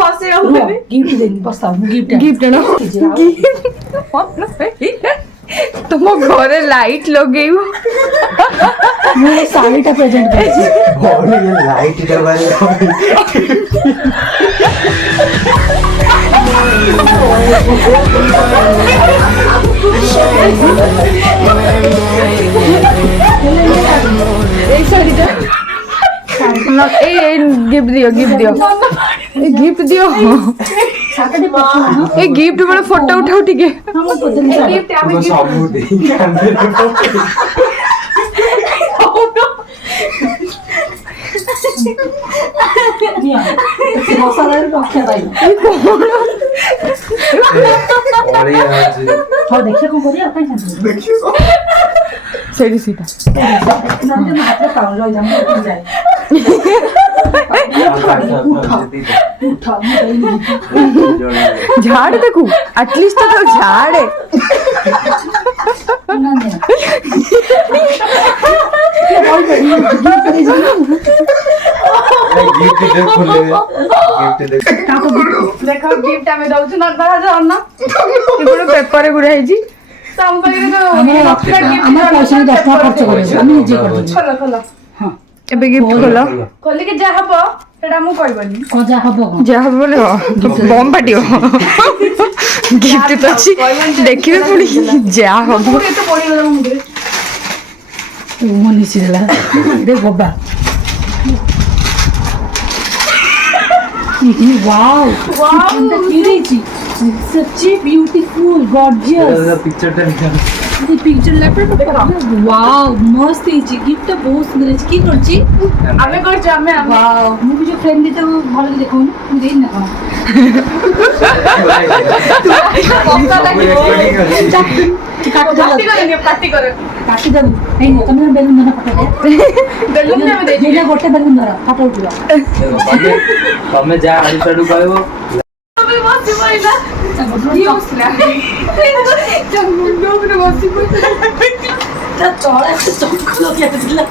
ବସେଇ ହବନି। ଗିଫ୍ଟ ଦେନି ବସ୍ତା ମୁଁ ଗିଫ୍ଟ ଆଣ तुम घरे लाइट लगेइबो ମୁଁ ଏ ଶାଢ଼ୀଟା ପ୍ରେଜେଣ୍ଟ କରିଛି। लाइट এই শাড়িটা ए गिफ्ट दियो गिफ्ट दियो ए गिफ्ट वाला फोटो उठाओ ठीक है गिफ्ट आमे ମଶାଲାରେ ରକ୍ଷା ପାଇବ। ହଉ ଦେଖିବା କଣ କରିବା କାଇଁ ସେଠି ସେଇଟା ହାତରେ ପାଉନ ରହିଯାଉ ଯାଏ झाड़ देखू एटलीस्ट तो झाड़ देखो गिफ्ट आमे दउछु नर्बा जन्ना इबो पेपर गुडा हेजी तम पाखे तो আমার পয়সা 10 টাকা খরচ করেছি আমি নিজে করছি। खोलो खोलो হ্যাঁ एबे गिफ्ट खोलो खोली के जा हबो सेटा मु कहबनी কজা হবো जा बोले बम फाटियो गिफ्ट तो अच्छी देखिए पुणी जा हम पुरे तो पड़ी गला मुंडे ମୁଁ ନିସି ଦେଲା ରେ ବାବା वाओ वाओ की रही सच्ची beautiful gorgeous the picture laptop wow मस्त है गिफ्ट बहुत सुंदर है की करची आमे करछ आमे वाओ मु भी जो फ्रेंड देते भलो के देखौ मु देई ना कोन पक्का लागे काटी करे काटी दे नहीं नहीं तुम बेलून ना फटा बेलून में दे दे गोटे बेलून धर फटा उठिबा तमे जा आड़ी साडू कहबो अबे बसी पइला दियोसला जब मुंडो में बसी पइला ता चोळा चमकलो के दिला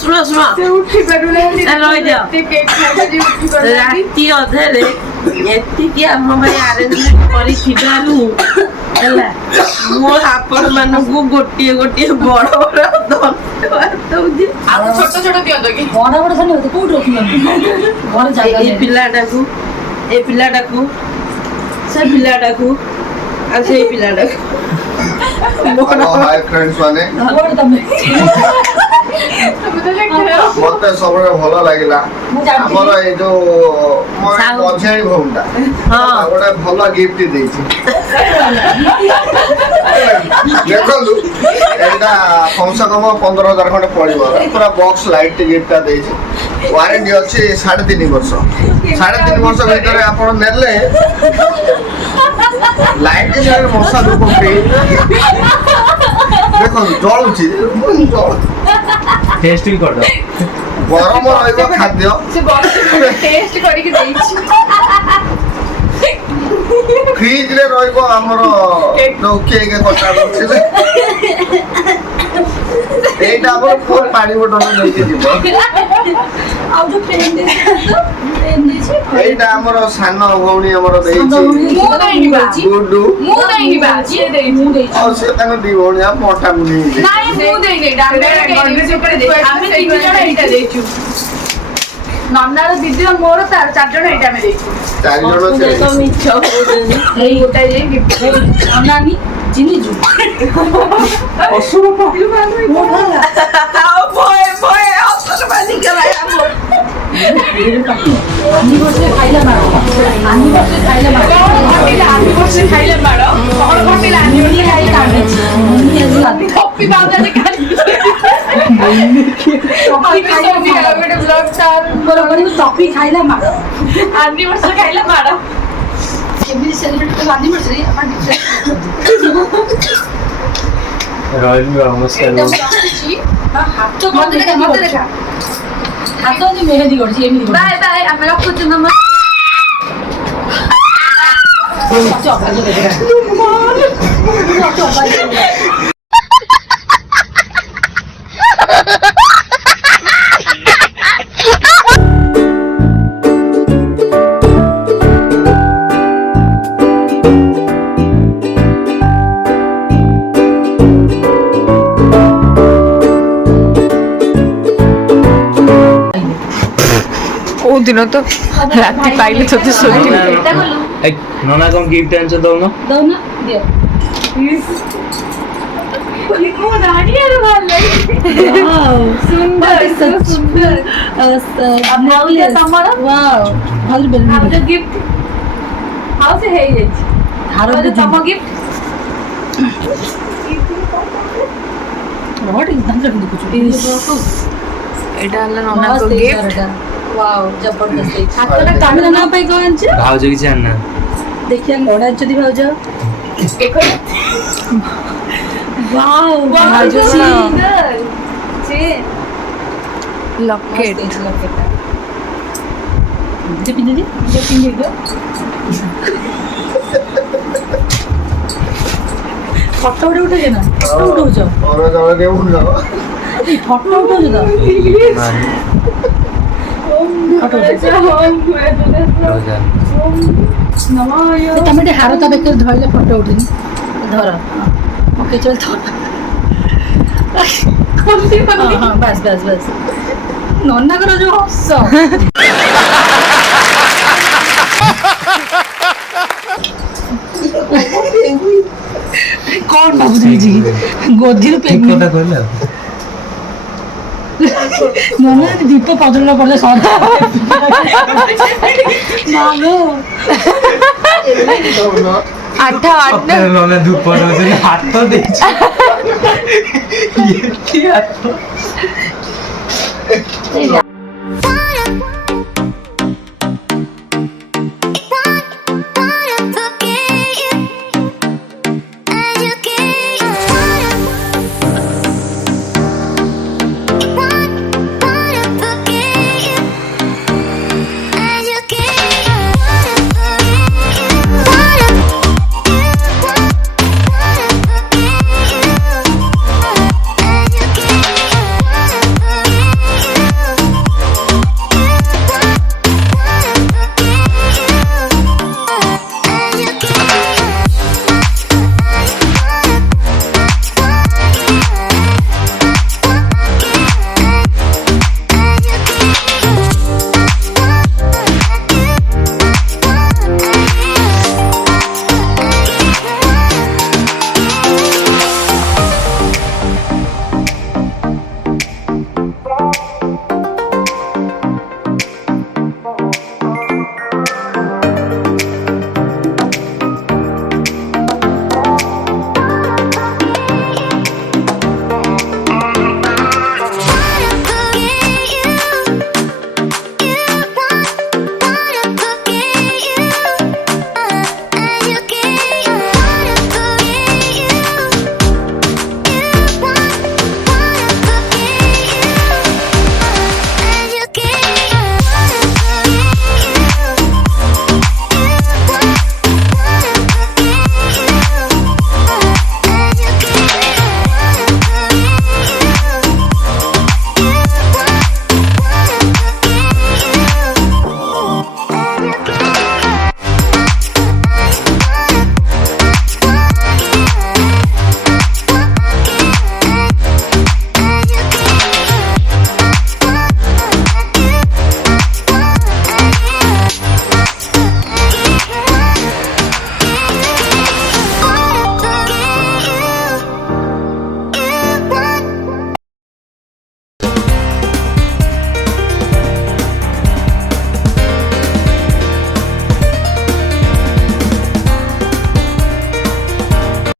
ଶୁଣ से उठी बेलून ରହି ଯାଅ। ते केक खाजा जी उठी बेलून ରାତି ଅଧରେ ଏତିକି ଆମ ପାଇଁ ଆରେଞ୍ଜମେଣ୍ଟ କରିଥିବାରୁ ହେଲା ମୁଁ ଆପଣ ମାନଙ୍କୁ ଗୋଟିଏ ଗୋଟିଏ ବଡ ବଡ ଧନ୍ୟବାଦ ଦଉଛି। आप छोटा छोटा दियंतो कि बड़ा बड़ा खाली होते कोड रखियो घर जागा ଏ ପିଲାଟାକୁ ସେ ପିଲାଟାକୁ ଆଉ ସେଇ ପିଲାଟାକୁ हेलो हाय फ्रेंड्स माने घर तमे तुम तो देखो मते सबरे भलो लागिला मु जानती हमर ए जो मोर मझाई भौंडा हाँ। गोटे भलो गिफ्ट देछि देखलु एटा कम से कम 15000 खंडे पड़िबो पूरा बॉक्स लाइट गिफ्ट देछि वारंटी अछि 3.5 वर्ष 3.5 वर्ष भीतर आपण नेले लाइट जे मसा लोक पे देखो जळुछि टेस्ट भी कर दो गरम रहइबो खाद्य से बहुत टेस्ट करके देछि फ्रिज रे रहइबो हमर जो केक कटा करथिले एटा हमर फोन पानी बोतल लेके जिवो आउ जो फ्रेंड दे एटा हमर सान भौणी हमर देछि मु नहीं बा गुडू मु नहीं बा ये दे मु दे और से तंग दी भौणी आ मोटा मुनी नहीं मु दे नहीं डांगरे गणेश ऊपर दे आमे तीन जण एटा देछु नन्नार दीदी और मोर तार चार जण एटा में देछु चार जण ତ से ମିଛ କହୁଛନ୍ତି। एई गोटाई जे गिफ्ट अनानी चिनी जु असुर पालु ଆଉ ଭୟ ଭୟ ଅସରବାଦୀ କଲା ଆମର आनी बसे खाइला मारो आनी बसे खाइला मारो घटिला आनी वर्ष खाइले मारो कौन घटिला आनी वर्ष खाइले मारो थप्पी बाउदा जे खाइ टॉपी खाइले मारो बेटे ब्लॉग स्टार बरोबर टॉपी खाइला मारो आनी वर्ष खाइले मारो केबी सेलिब्रेट कर आनी बसे अपन रॉयल भी नमस्कार एकदम अच्छी हाथ तो मत देखा हाथ तो मेहंदी करछि एमी बाय बाय आमे रखुछु नमस्कार ସବୁଦିନ ତ ରାତି ପାଇଲେ ତତେ ଶୋଇବି এই ননা কোন গিফট আনছো দাও না দাও না দিও Wow. সুন্দর What is such- সুন্দর necklace. ତମର? Wow. ଭଲ ବେଲୁନ ଆଉ ଗିଫ୍ଟ ଆଉ ସେ ହେଇଯାଇଛି ହାର ଆଉ ତମ ଗିଫ୍ଟ What is that? ଏଇଟା ହେଲା ନନାଙ୍କ ଗିଫ୍ଟ Wow, ଜବରଦସ୍ତ ହେଇଛି। ହାତଟା ତମେ ନନା ପାଇଁ କଣ ଆଣିଛ? ভাউজ কিছু আন না ଦେଖିଆ କଣ ଆଣିଛନ୍ତି ଭାଉଜ? Wow, ଭାଉଜ ସୁନ୍ଦର ସେ ଲକେଟ ପିନ୍ଧିବି ଫଟୋ ଉଠଉଛ ନା ଫଟୋ ଉଠଉଛ ଅରୁଆ ଚାଉଳ ଟିକେ ଭୁଲ ଏଇ ଫଟୋ ଉଠଉଛ ତ ଫଟୋ রোজা ତମେ ଟିକେ ହାର ତା ବେକରେ ଧରିଲେ ଫଟୋ ଉଠେନି ଧର ଓକେ ଚଲ ଧର ହଁ ବାସ୍ ବାସ୍ ବାସ୍ ନନାଙ୍କର ଯୋଉ ହସ କଣ ଭାବୁଛି ଗୋଧିରୁ ঠিক কথা কইলে ନନା ଦୀପ ପଦଳ ପଡିଲେ ସନ୍ଧ୍ୟା ମାଗୋ ଆଠ ଆଠ ননা ধূপ পড়ছে হাত তো দেখছি কি হাত